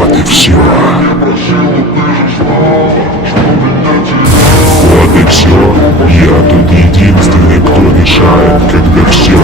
Вот и все. Вот и все. Я тут единственный, кто решает, когда все